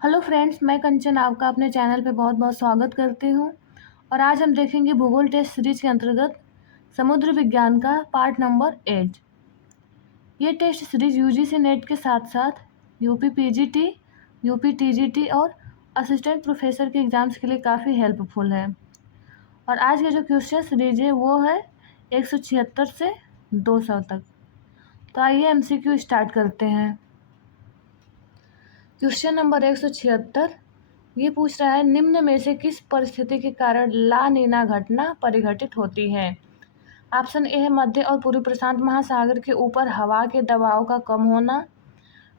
Hello friends, मैं कंचन आपका अपने चैनल पे बहुत बहुत स्वागत करती हूँ। और आज हम देखेंगे भूगोल टेस्ट सीरीज के अंतर्गत समुद्र विज्ञान का पार्ट नंबर 8। ये टेस्ट सीरीज यूजीसी नेट के साथ साथ यूपी पीजीटी, यूपी टीजीटी और असिस्टेंट प्रोफेसर के एग्ज़ाम्स के लिए काफ़ी हेल्पफुल है। और आज के जो क्वेश्चन सीरीज है वो है 176 से 200 तक। तो आइए एमसीक्यू स्टार्ट करते हैं। क्वेश्चन नंबर 176 ये पूछ रहा है, निम्न में से किस परिस्थिति के कारण ला नीना घटना परिघटित होती है। ऑप्शन ए है मध्य और पूर्वी प्रशांत महासागर के ऊपर हवा के दबाव का कम होना।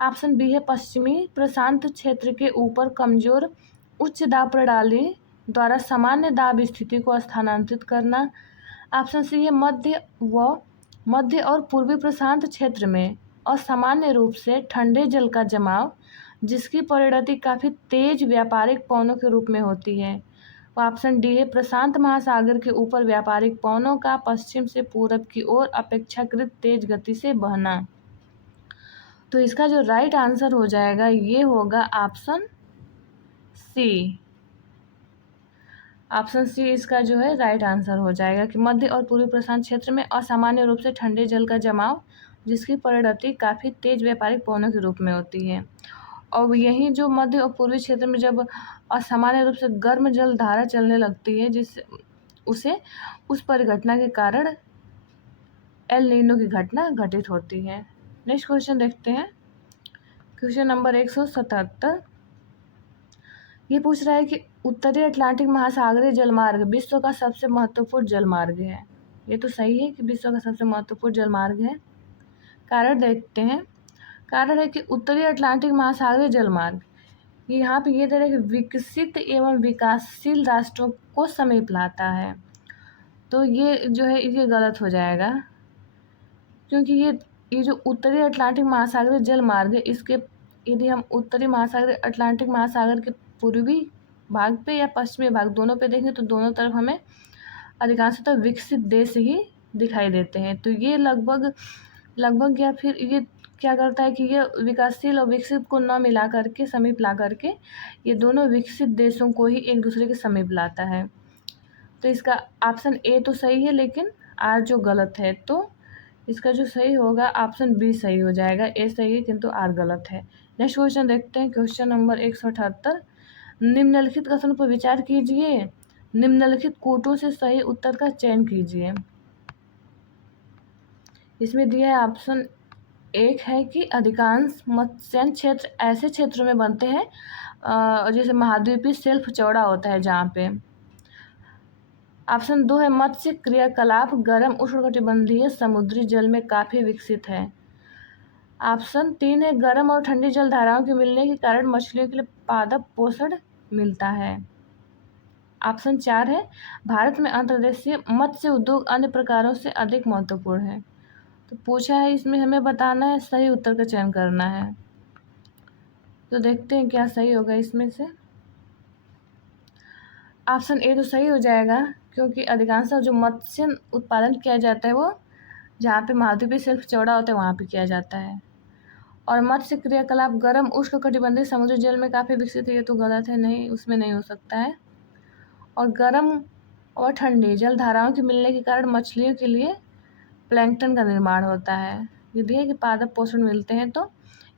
ऑप्शन बी है पश्चिमी प्रशांत क्षेत्र के ऊपर कमजोर उच्च दाब प्रणाली द्वारा सामान्य दाब स्थिति को स्थानांतरित करना। ऑप्शन सी है मध्य और पूर्वी प्रशांत क्षेत्र में असामान्य रूप से ठंडे जल का जमाव, जिसकी परिणति काफ़ी तेज व्यापारिक पवनों के रूप में होती है। ऑप्शन डी है प्रशांत महासागर के ऊपर व्यापारिक पवनों का पश्चिम से पूरब की ओर अपेक्षाकृत तेज गति से बहना। तो इसका जो राइट आंसर हो जाएगा ये होगा ऑप्शन सी। ऑप्शन सी इसका जो है राइट आंसर हो जाएगा कि मध्य और पूर्वी प्रशांत क्षेत्र में असामान्य रूप से ठंडे जल का जमाव, जिसकी परिणति काफ़ी तेज व्यापारिक पवनों के रूप में होती है। और यही जो मध्य और पूर्वी क्षेत्र में जब असामान्य रूप से गर्म जल धारा चलने लगती है, जिससे उस परिघटना के कारण एल नीनो की घटना घटित होती है। नेक्स्ट क्वेश्चन देखते हैं। क्वेश्चन नंबर 177 ये पूछ रहा है कि उत्तरी अटलांटिक महासागरीय जलमार्ग विश्व का सबसे महत्वपूर्ण जलमार्ग है। ये तो सही है कि विश्व का सबसे महत्वपूर्ण जलमार्ग है। कारण देखते हैं। कारण है कि उत्तरी अटलांटिक महासागरीय जलमार्ग यहाँ पे ये दे रहा है कि विकसित एवं विकासशील राष्ट्रों को समीप लाता है। तो ये जो है ये गलत हो जाएगा, क्योंकि ये जो उत्तरी अटलांटिक महासागरीय जलमार्ग है, इसके यदि हम उत्तरी महासागर अटलांटिक महासागर के पूर्वी भाग पे या पश्चिमी भाग दोनों पे देखें तो दोनों तरफ हमें अधिकांशतः विकसित देश ही दिखाई देते हैं। तो ये लगभग या फिर ये क्या करता है कि ये विकासशील और विकसित को न मिला करके समीप ला करके ये दोनों विकसित देशों को ही एक दूसरे के समीप लाता है। तो इसका ऑप्शन ए तो सही है, लेकिन आर जो गलत है। तो इसका जो सही होगा ऑप्शन बी सही हो जाएगा। ए सही है किंतु आर गलत है। नेक्स्ट क्वेश्चन देखते हैं। क्वेश्चन नंबर 178 निम्नलिखित कथनों पर विचार कीजिए। निम्नलिखित कोटों से सही उत्तर का चयन कीजिए। इसमें दिया है ऑप्शन एक है कि अधिकांश मत्स्यन क्षेत्र ऐसे क्षेत्रों में बनते हैं जैसे महाद्वीपीय शेल्फ चौड़ा होता है जहाँ पे। ऑप्शन 2 है मत्स्य क्रियाकलाप गर्म उष्णकटिबंधीय समुद्री जल में काफ़ी विकसित है। ऑप्शन 3 है गर्म और ठंडी जल धाराओं के मिलने के कारण मछलियों के लिए पादप पोषण मिलता है। ऑप्शन 4 है भारत में अंतर्देशीय मत्स्य उद्योग अन्य प्रकारों से अधिक महत्वपूर्ण है। तो पूछा है इसमें हमें बताना है, सही उत्तर का चयन करना है। तो देखते हैं क्या सही होगा इसमें से। ऑप्शन ए तो सही हो जाएगा, क्योंकि अधिकांश जो मत्स्य उत्पादन किया जाता है वो जहाँ पे महाद्वीपीय शेल्फ चौड़ा होता है वहाँ पे किया जाता है। और मत्स्य क्रियाकलाप गर्म उष्णकटिबंधीय समुद्री जल में काफ़ी विकसित है, ये तो गलत है, नहीं उसमें नहीं हो सकता है। और गर्म और ठंडी जल धाराओं के मिलने के कारण मछलियों के लिए प्लैंकटन का निर्माण होता है। यदि है कि पादप पोषण मिलते हैं तो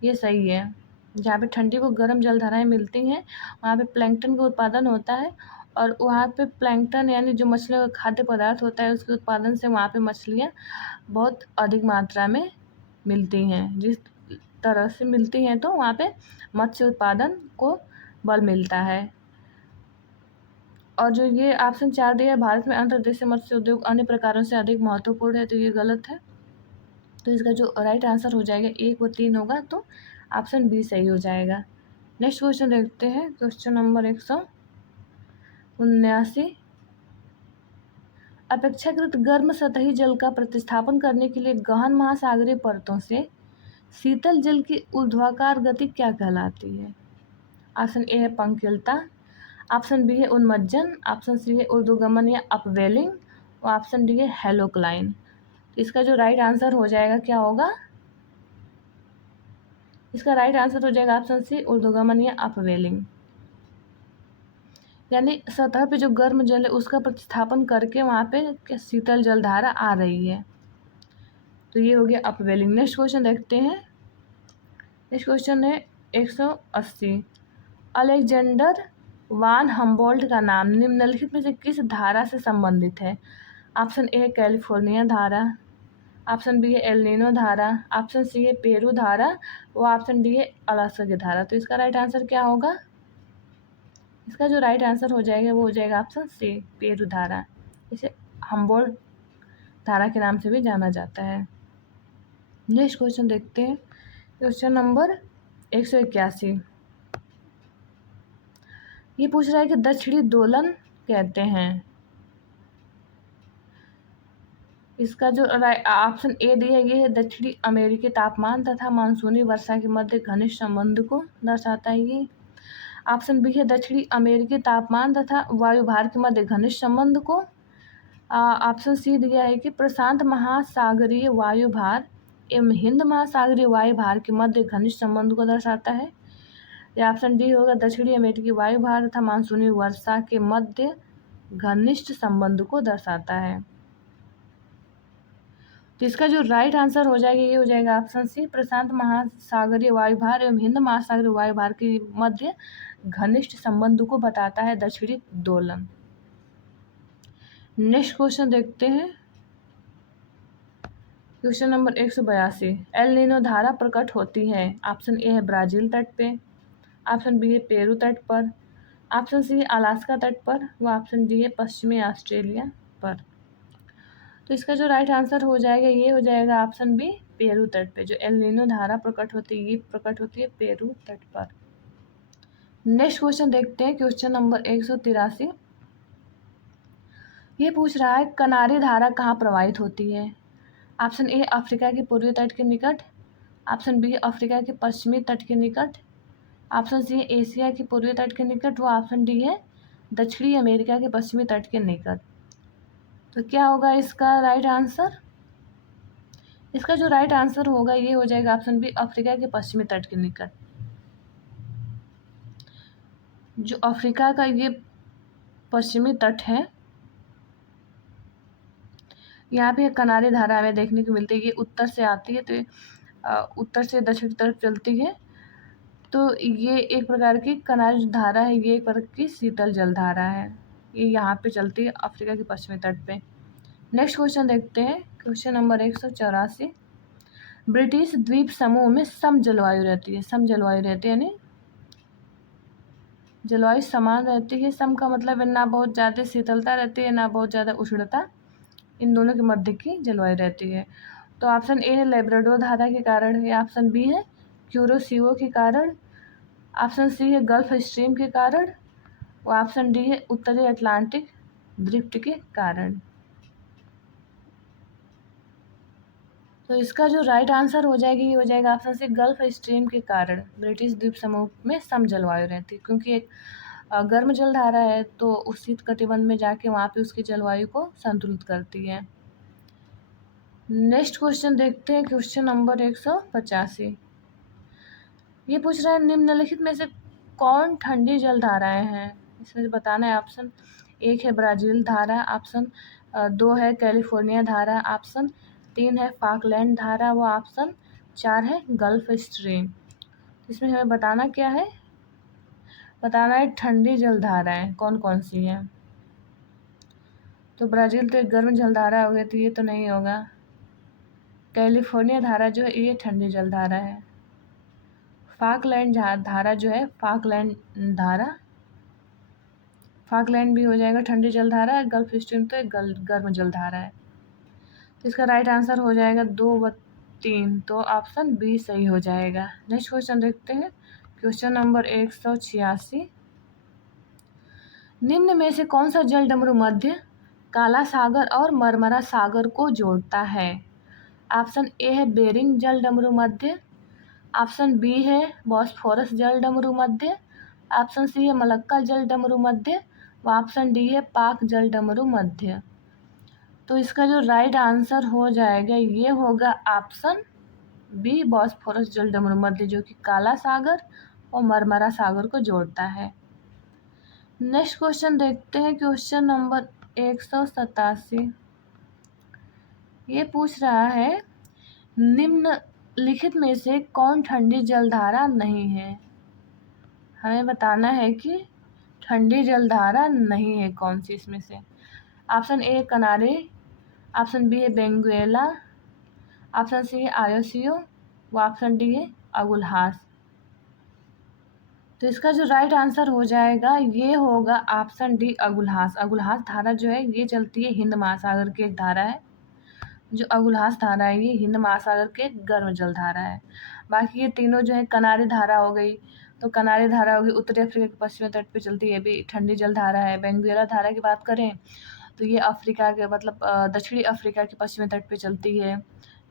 ये सही है। जहाँ पे ठंडी को गर्म जल धाराएँ मिलती हैं वहाँ पे प्लैंकटन का उत्पादन होता है, और वहाँ पे प्लैंकटन यानी जो मछलियों का खाद्य पदार्थ होता है उसके उत्पादन से वहाँ पे मछलियाँ बहुत अधिक मात्रा में मिलती हैं। जिस तरह से मिलती हैं तो वहाँ पे मत्स्य उत्पादन को बल मिलता है। और जो ये ऑप्शन 4 दिया है भारत में अंतर्देशीय मत्स्य उद्योग अन्य प्रकारों से अधिक महत्वपूर्ण है, तो ये गलत है। तो इसका जो राइट आंसर हो जाएगा 1 व 3 होगा, तो ऑप्शन बी सही हो जाएगा। नेक्स्ट क्वेश्चन देखते हैं। क्वेश्चन नंबर 179 अपेक्षाकृत गर्म सतही जल का प्रतिस्थापन करने के लिए गहन महासागरीय परतों से शीतल जल की ऊर्ध्वाकार गति क्या कहलाती है। ऑप्शन ए है पंकिलता, ऑप्शन बी है उन्मज्जन, ऑप्शन सी है ऊर्ध्वगमन या अपवेलिंग, और ऑप्शन डी है हेलोक्लाइन। तो इसका जो राइट आंसर हो जाएगा क्या होगा, इसका राइट आंसर हो जाएगा ऑप्शन सी ऊर्ध्वगमन या अपवेलिंग, यानी सतह पे जो गर्म जल है उसका प्रतिस्थापन करके वहाँ पे शीतल जलधारा आ रही है। तो ये हो गया अपवेलिंग। नेक्स्ट क्वेश्चन देखते हैं। नेक्स्ट क्वेश्चन है 180। अलेक्जेंडर वान हम्बोल्ट का नाम निम्नलिखित में से किस धारा से संबंधित है? ऑप्शन ए है कैलिफोर्निया धारा, ऑप्शन बी है एल नीनो धारा, ऑप्शन सी है पेरू धारा व ऑप्शन डी है अलास्का की धारा। तो इसका राइट आंसर क्या होगा? इसका जो राइट आंसर हो जाएगा वो हो जाएगा ऑप्शन सी पेरू धारा। इसे हम्बोल्ट धारा के नाम से भी जाना जाता है। नेक्स्ट क्वेश्चन देखते हैं। Question number 181। ये पूछ रहा है कि दक्षिणी दोलन कहते हैं। इसका जो ऑप्शन ए दिया है ये है दक्षिणी अमेरिकी तापमान तथा मानसूनी वर्षा के मध्य घनिष्ठ संबंध को दर्शाता है ये। ऑप्शन बी है दक्षिणी अमेरिकी तापमान तथा वायुभार के मध्य घनिष्ठ संबंध को। ऑप्शन सी दिया है कि प्रशांत महासागरीय वायुभार एवं हिंद महासागरीय वायुभार के मध्य घनिष्ठ संबंध को दर्शाता है। या ऑप्शन डी होगा दक्षिणी अमेरिकी वायुभार तथा मानसूनी वर्षा के मध्य घनिष्ठ संबंध को दर्शाता है। तो इसका जो राइट आंसर हो जाएगा ये हो जाएगा ऑप्शन सी प्रशांत महासागरीय वायुभार एवं हिंद महासागरीय वायुभार के मध्य घनिष्ठ संबंध को बताता है दक्षिणी दोलन। नेक्स्ट क्वेश्चन देखते हैं। Question number 182। एल नीनो धारा प्रकट होती है। ऑप्शन ए है ब्राज़ील तट पे, ऑप्शन बी है पेरू तट पर, ऑप्शन सी है अलास्का तट पर व ऑप्शन डी है पश्चिमी ऑस्ट्रेलिया पर। तो इसका जो राइट आंसर हो जाएगा ये हो जाएगा ऑप्शन बी पेरू तट पे। जो एल नीनो धारा प्रकट होती है ये प्रकट होती है पेरू तट पर। नेक्स्ट क्वेश्चन देखते हैं। Question number 183। ये पूछ रहा है कनारी धारा कहाँ प्रवाहित होती है? ऑप्शन ए अफ्रीका के पूर्वी तट के निकट, ऑप्शन बी अफ्रीका के पश्चिमी तट के निकट, ऑप्शन सी एशिया के पूर्वी तट के निकट व ऑप्शन डी है दक्षिणी अमेरिका के पश्चिमी तट के निकट। तो क्या होगा इसका राइट आंसर? इसका जो राइट आंसर होगा ये हो जाएगा ऑप्शन बी अफ्रीका के पश्चिमी तट के निकट। जो अफ्रीका का ये पश्चिमी तट है यहाँ पे कनारी धारा हमें देखने को मिलती है। ये उत्तर से आती है तो उत्तर से दक्षिण की तरफ चलती है। तो ये एक प्रकार की कनारी धारा है, ये एक प्रकार की शीतल जल धारा है। ये यहाँ पे चलती है अफ्रीका के पश्चिमी तट पे। नेक्स्ट क्वेश्चन देखते हैं। Question number 184। ब्रिटिश द्वीप समूह में सम जलवायु रहती है। सम जलवायु रहती है यानी जलवायु समान रहती है। सम का मतलब ना बहुत ज़्यादा शीतलता रहती है ना बहुत ज़्यादा उष्णता, इन दोनों के मध्य की जलवायु रहती है। तो ऑप्शन ए है लेब्राडोर धारा के कारण, या ऑप्शन बी है क्यूरोसीओ के कारण, ऑप्शन सी है गल्फ स्ट्रीम के कारण और ऑप्शन डी है उत्तरी अटलांटिक ड्रिफ्ट के कारण। तो इसका जो राइट आंसर हो जाएगी ये हो जाएगा ऑप्शन सी गल्फ स्ट्रीम के कारण ब्रिटिश द्वीप समूह में सम जलवायु रहती है, क्योंकि एक गर्म जलधारा है तो उस शीत कटिबंध में जाके वहाँ पे उसकी जलवायु को संतुलित करती है। नेक्स्ट क्वेश्चन देखते हैं। Question number 185। ये पूछ रहा है निम्नलिखित में से कौन ठंडी जलधाराएं हैं? इसमें बताना है। ऑप्शन एक है ब्राज़ील धारा, ऑप्शन 2 है कैलिफोर्निया धारा, ऑप्शन 3 है फाकलैंड धारा व ऑप्शन 4 है गल्फ स्ट्रीम। इसमें हमें बताना क्या है? बताना है ठंडी जलधाराएं कौन कौन सी हैं। तो ब्राज़ील तो एक गर्म जलधारा हो गई तो ये तो नहीं होगा। कैलिफोर्निया धारा जो है ये ठंडी जलधारा है। फाकलैंड धारा जो है फाकलैंड धारा, फाकलैंड भी हो जाएगा ठंडी जलधारा। गल्फ स्ट्रीम तो एक गर्म जलधारा है। तो इसका राइट आंसर हो जाएगा 2 व 3, तो ऑप्शन बी सही हो जाएगा। नेक्स्ट क्वेश्चन देखते हैं। Question number 186। निम्न में से कौन सा जल डमरू मध्य काला सागर और मरमरा सागर को जोड़ता है? ऑप्शन ए है बेरिंग जल डमरू मध्य, ऑप्शन बी है बॉस्फोरस जल डमरू मध्य, ऑप्शन सी है मलक्का जल डमरू मध्य व ऑप्शन डी है पाक जल डमरू मध्य। तो इसका जो राइट आंसर हो जाएगा ये होगा ऑप्शन बी बॉस्फोरस जलडमरू मध्य जो कि काला सागर और मरमरा सागर को जोड़ता है। नेक्स्ट क्वेश्चन देखते हैं, क्वेश्चन नंबर 187। ये पूछ रहा है निम्नलिखित में से कौन ठंडी जलधारा नहीं है। हमें बताना है कि ठंडी जलधारा नहीं है कौन सी इसमें से। ऑप्शन ए कनारे, ऑप्शन बी है बेंगुएला, ऑप्शन सी है आयोसियो व ऑप्शन डी है अगुलहास। तो इसका जो राइट आंसर हो जाएगा ये होगा ऑप्शन डी अगुलहास। अगुलहास धारा जो है ये चलती है हिंद महासागर की एक धारा है। जो अगुलहास धारा है ये हिंद महासागर के गर्म जल धारा है। बाकी ये तीनों जो है कनारी धारा हो गई, तो कनारी धारा होगी उत्तरी अफ्रीका के पश्चिमी तट पे चलती है, भी ठंडी जल धारा है। बेंगुएला धारा की बात करें तो ये अफ्रीका के मतलब दक्षिणी अफ्रीका के पश्चिमी तट पे चलती है,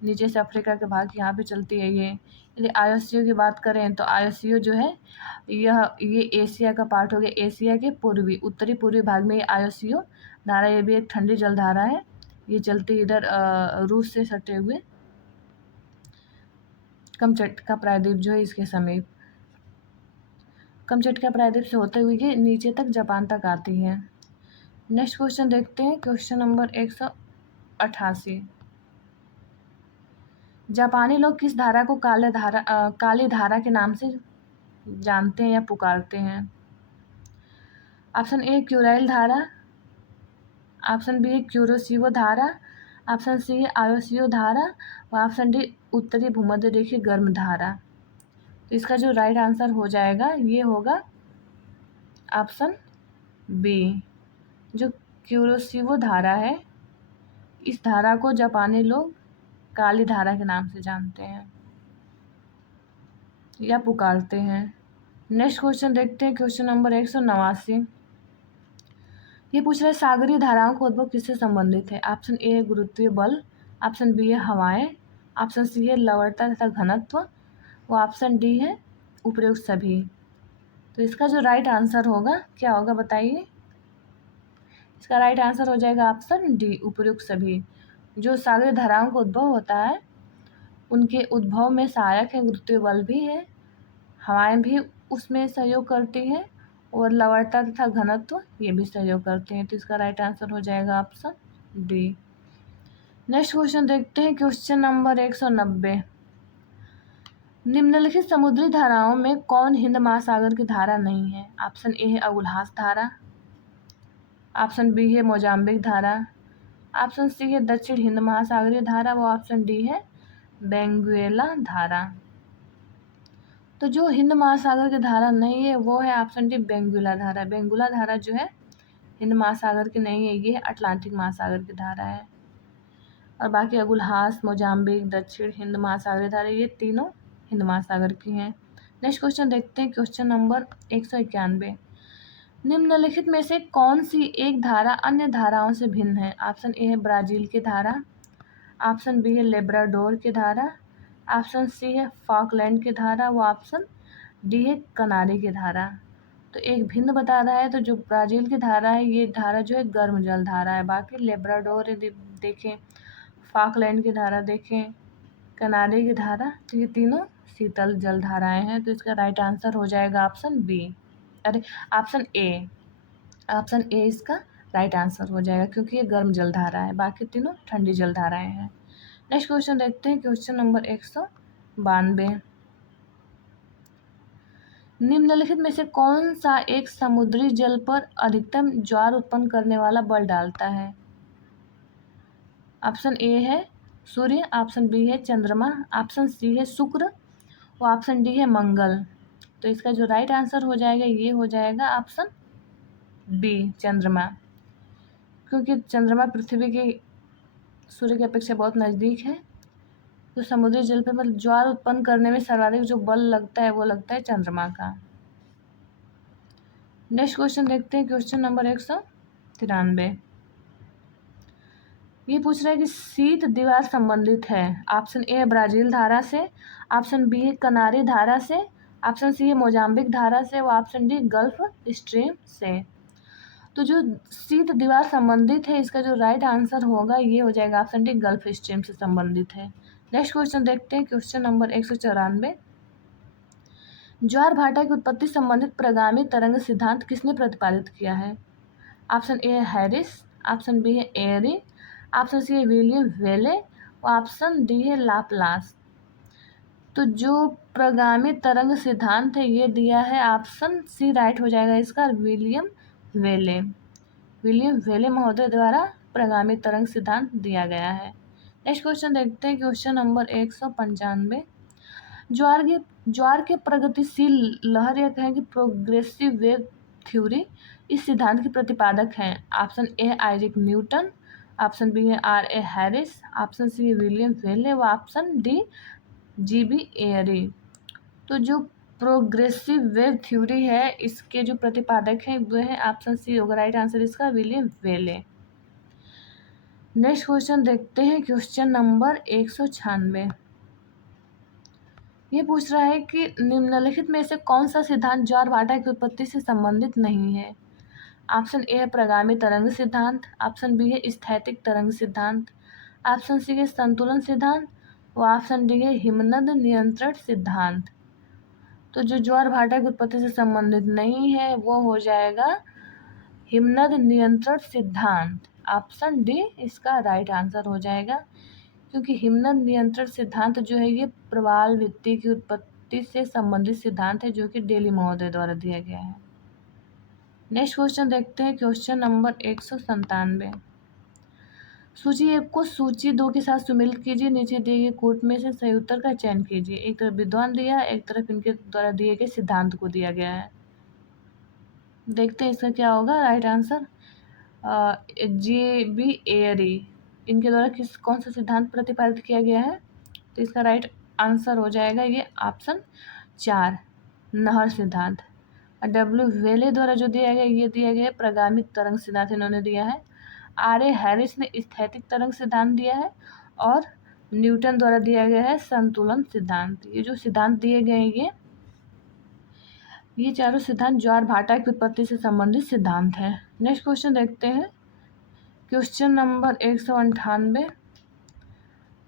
नीचे से अफ्रीका के भाग यहाँ पे चलती है ये। यदि आयोसियो की बात करें तो आयोसियो जो है ये एशिया का पार्ट हो गया, एशिया के उत्तरी पूर्वी भाग में ये आयोसियो धारा, ये भी एक ठंडी जल धारा है। ये चलती इधर रूस से सटे हुए कमचटका प्रायद्वीप जो है इसके समीप, कमचटका प्रायद्वीप से होते हुए ये नीचे तक जापान तक आती है। नेक्स्ट क्वेश्चन देखते हैं, क्वेश्चन नंबर 188। जापानी लोग किस धारा को काली धारा के नाम से जानते हैं या पुकारते हैं। ऑप्शन ए क्यूराइल धारा, ऑप्शन बी क्यूरोसिवो धारा, ऑप्शन सी है आयोसियो धारा और ऑप्शन डी उत्तरी भूमध्य रेखीय गर्म धारा। तो इसका जो राइट आंसर हो जाएगा ये होगा ऑप्शन बी, जो क्यूरोसिवो धारा है इस धारा को जापानी लोग काली धारा के नाम से जानते हैं या पुकारते हैं। नेक्स्ट क्वेश्चन देखते हैं, क्वेश्चन नंबर 189। ये पूछ रहा है सागरीय धाराओं का उद्भव किससे संबंधित है। ऑप्शन ए है गुरुत्वीय बल, ऑप्शन बी है हवाएं, ऑप्शन सी है लवणता तथा घनत्व व ऑप्शन डी है उपयुक्त सभी। तो इसका जो राइट आंसर होगा क्या होगा बताइए। इसका राइट आंसर हो जाएगा ऑप्शन डी उपयुक्त सभी। जो सागरीय धाराओं का उद्भव होता है उनके उद्भव में सहायक है गुरुत्वीय बल भी है, हवाएं भी उसमें सहयोग करती हैं और लवणता तथा घनत्व ये भी सहयोग करते हैं। तो इसका राइट आंसर हो जाएगा ऑप्शन डी। नेक्स्ट क्वेश्चन देखते हैं, क्वेश्चन नंबर 190। निम्नलिखित समुद्री धाराओं में कौन हिंद महासागर की धारा नहीं है। ऑप्शन ए है अगुलहास धारा, ऑप्शन बी है मोजाम्बिक धारा, ऑप्शन सी है दक्षिण हिंद महासागरीय धारा व ऑप्शन डी है बेंगुएला धारा। तो जो हिंद महासागर की धारा नहीं है वो है ऑप्शन डी बेंगुएला धारा। बेंगुएला धारा जो है हिंद महासागर की नहीं है, ये अटलांटिक महासागर की धारा है। और बाकी अगुलहास, मोजाम्बिक, दक्षिण हिंद महासागरीय धारा ये तीनों हिंद महासागर की हैं। नेक्स्ट क्वेश्चन देखते हैं, क्वेश्चन नंबर 191। निम्नलिखित में से कौन सी एक धारा अन्य धाराओं से भिन्न है। ऑप्शन ए है ब्राज़ील की धारा, ऑप्शन बी है लेब्राडोर की धारा, ऑप्शन सी है फॉकलैंड की धारा व ऑप्शन डी है कनारी की धारा। तो एक भिन्न बता रहा है, तो जो ब्राज़ील की धारा है ये धारा जो है गर्म जल धारा है। बाकी लेब्राडोर देखें, फॉकलैंड की धारा देखें, कनारी की धारा, तो ये तीनों शीतल जल धाराएँ हैं। तो इसका राइट आंसर हो जाएगा option B, option A. Option A इसका राइट आंसर हो जाएगा क्योंकि ये गर्म जल धारा है, बाकी तीनों ठंडी जल धाराएँ हैं। नेक्स्ट क्वेश्चन देखते हैं, क्वेश्चन नंबर 192। निम्नलिखित में से कौन सा एक समुद्री जल पर अधिकतम ज्वार उत्पन्न करने वाला बल डालता है। ऑप्शन ए है सूर्य, ऑप्शन बी है चंद्रमा, ऑप्शन सी है शुक्र और ऑप्शन डी है मंगल। तो इसका जो राइट आंसर हो जाएगा ये हो जाएगा ऑप्शन बी चंद्रमा, क्योंकि चंद्रमा पृथ्वी की सूर्य की अपेक्षा बहुत नज़दीक है। तो समुद्री जल पर मतलब ज्वार उत्पन्न करने में सर्वाधिक जो बल लगता है वो लगता है चंद्रमा का। नेक्स्ट क्वेश्चन देखते हैं, क्वेश्चन नंबर 193। ये पूछ रहा है कि शीत दीवार संबंधित है। ऑप्शन ए है ब्राज़ील धारा से, ऑप्शन बी है कनारी धारा से, ऑप्शन सी है मोजाम्बिक धारा से और ऑप्शन डी गल्फ स्ट्रीम से। तो जो शीत दीवार संबंधित है इसका जो राइट आंसर होगा ये हो जाएगा ऑप्शन डी गल्फ स्ट्रीम से संबंधित है। नेक्स्ट क्वेश्चन देखते हैं, क्वेश्चन नंबर 194। ज्वार भाटा की उत्पत्ति संबंधित प्रगामी तरंग सिद्धांत किसने प्रतिपादित किया है? ऑप्शन ए है हैरिस, ऑप्शन बी है एयरी, ऑप्शन सी है विलियम वेले और ऑप्शन डी है लाप्लास। तो जो प्रगामी तरंग सिद्धांत है ये दिया है, ऑप्शन सी राइट हो जाएगा इसका, विलियम वेले। विलियम वेले महोदय द्वारा प्रगामी तरंग सिद्धांत दिया गया है। नेक्स्ट क्वेश्चन देखते हैं, क्वेश्चन नंबर 195। ज्वार के प्रगतिशील लहर या कहें कि प्रोग्रेसिव वेव थ्योरी इस सिद्धांत के प्रतिपादक हैं। ऑप्शन ए है आइजैक न्यूटन, ऑप्शन बी है R A Harris, option C है विलियम वेले व option D G B Airy. तो जो प्रोग्रेसिव वेव थ्योरी है इसके जो प्रतिपादक हैं वो है ऑप्शन सी होगा राइट आंसर इसका, विलियम वेले। नेक्स्ट क्वेश्चन देखते हैं, क्वेश्चन नंबर 196। ये पूछ रहा है कि निम्नलिखित में से कौन सा सिद्धांत ज्वार भाटा की उत्पत्ति से संबंधित नहीं है? ऑप्शन ए है प्रगामी तरंग सिद्धांत, ऑप्शन बी है स्थैतिक तरंग सिद्धांत, ऑप्शन सी है संतुलन सिद्धांत और ऑप्शन डी है हिमनद नियंत्रण सिद्धांत। तो जो ज्वार भाटा की उत्पत्ति से संबंधित नहीं है वो हो जाएगा हिमनद नियंत्रण सिद्धांत। ऑप्शन डी इसका राइट आंसर हो जाएगा, क्योंकि हिमनद नियंत्रण सिद्धांत जो है ये प्रवाल भित्ति की उत्पत्ति से संबंधित सिद्धांत है जो कि डेली महोदय द्वारा दिया गया है। नेक्स्ट क्वेश्चन देखते हैं, क्वेश्चन नंबर 197। सूची 1 को सूची 2 के साथ सुमेलित कीजिए, नीचे दिए गए कोट में से सही उत्तर का चयन कीजिए। एक तरफ विद्वान दिया है, एक तरफ इनके द्वारा दिए गए सिद्धांत को दिया गया है। देखते हैं इसका क्या होगा right answer. G B Airy इनके द्वारा कौन सा सिद्धांत प्रतिपादित किया गया है? तो इसका राइट आंसर हो जाएगा ये ऑप्शन 4, नहर सिद्धांत। और डब्ल्यू वेले द्वारा जो दिया गया ये दिया गया प्रगामी तरंग सिद्धांत इन्होंने दिया है। आर ए हैरिस ने स्थैतिक तरंग सिद्धांत दिया है और न्यूटन द्वारा दिया गया है संतुलन सिद्धांत। ये जो सिद्धांत दिए गए हैं ये चारों सिद्धांत ज्वार भाटा की उत्पत्ति से संबंधित सिद्धांत है। नेक्स्ट क्वेश्चन देखते हैं, क्वेश्चन नंबर 198।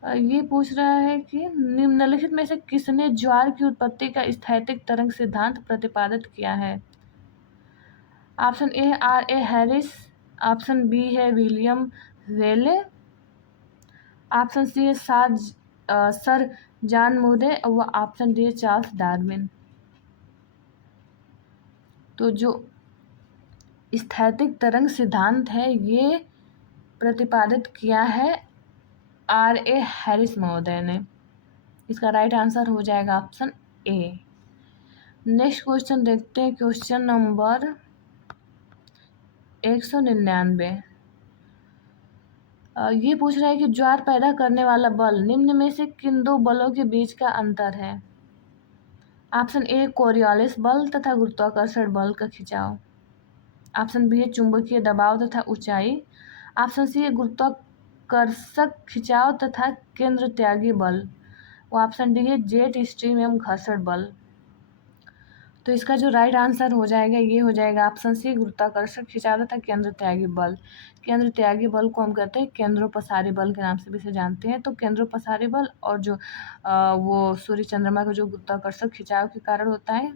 ये पूछ रहा है कि निम्नलिखित में से किसने ज्वार की उत्पत्ति का स्थैतिक तरंग सिद्धांत प्रतिपादित किया है? ऑप्शन ए है R A Harris, option B है विलियम वेले, ऑप्शन सी है सर जॉन मूरे और ऑप्शन डी है चार्ल्स डार्विन। तो जो स्थैतिक तरंग सिद्धांत है ये प्रतिपादित किया है आर ए हैरिस महोदय ने। इसका राइट आंसर हो जाएगा ऑप्शन ए। नेक्स्ट क्वेश्चन देखते हैं, क्वेश्चन नंबर 199। ये पूछ रहा है कि ज्वार पैदा करने वाला बल निम्न में से किन दो बलों के बीच का अंतर है? ऑप्शन ए कोरियोलिस बल तथा गुरुत्वाकर्षण बल का खिंचाव, ऑप्शन बी है चुंबकीय दबाव तथा ऊंचाई, ऑप्शन सी है गुरुत्वाकर्षक खिंचाव तथा केंद्र त्यागी बल, और ऑप्शन डी है जेट स्ट्रीम एवं घर्षण बल। तो इसका जो राइट आंसर हो जाएगा ये हो जाएगा ऑप्शन सी गुरुत्वाकर्षण खिंचाव तथा केंद्र त्यागी बल। केंद्र त्यागी बल को हम कहते हैं केंद्रोपसारी बल के नाम से भी इसे जानते हैं। तो केंद्रोपसारी बल और जो वो सूर्य चंद्रमा का जो गुरुत्वाकर्षण खिंचाव के कारण होता है,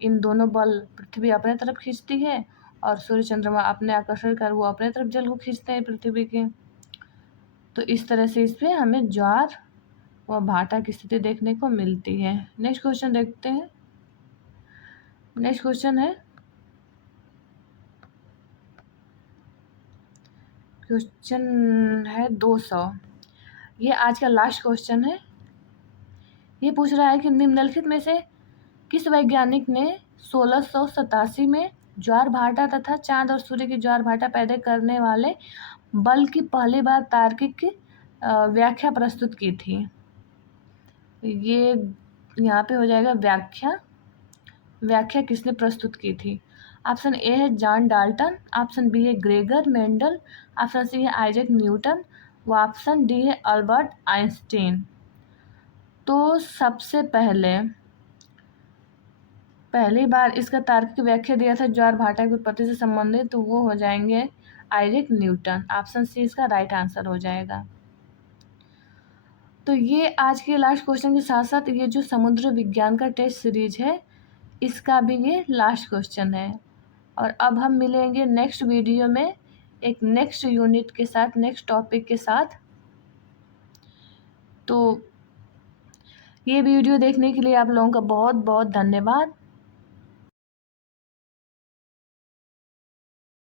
इन दोनों बल पृथ्वी अपने तरफ खींचती है और सूर्य चंद्रमा अपने आकर्षण कर वो अपने तरफ जल को खींचते हैं पृथ्वी के। तो इस तरह से इस पर हमें ज्वार व भाटा की स्थिति देखने को मिलती है। नेक्स्ट क्वेश्चन देखते हैं। नेक्स्ट क्वेश्चन है क्वेश्चन है 200। ये आज का लास्ट क्वेश्चन है। ये पूछ रहा है कि निम्नलिखित में से किस वैज्ञानिक ने 1687 में ज्वार भाटा तथा चांद और सूर्य की ज्वार भाटा पैदा करने वाले बल की पहली बार तार्किक व्याख्या प्रस्तुत की थी? ये यहाँ पे हो जाएगा व्याख्या किसने प्रस्तुत की थी? ऑप्शन ए है जॉन डाल्टन, ऑप्शन बी है ग्रेगर मेंडल, ऑप्शन सी है आइजैक न्यूटन व ऑप्शन डी है अल्बर्ट आइंस्टीन। तो सबसे पहली बार इसका तार्किक व्याख्या दिया था ज्वार भाटा की उत्पत्ति से संबंधित, तो वो हो जाएंगे आइजैक न्यूटन। ऑप्शन सी इसका राइट आंसर हो जाएगा। तो ये आज के लास्ट क्वेश्चन के साथ साथ ये जो समुद्र विज्ञान का टेस्ट सीरीज है इसका भी ये लास्ट क्वेश्चन है। और अब हम मिलेंगे नेक्स्ट वीडियो में एक नेक्स्ट यूनिट के साथ, नेक्स्ट टॉपिक के साथ। तो ये वीडियो देखने के लिए आप लोगों का बहुत बहुत धन्यवाद।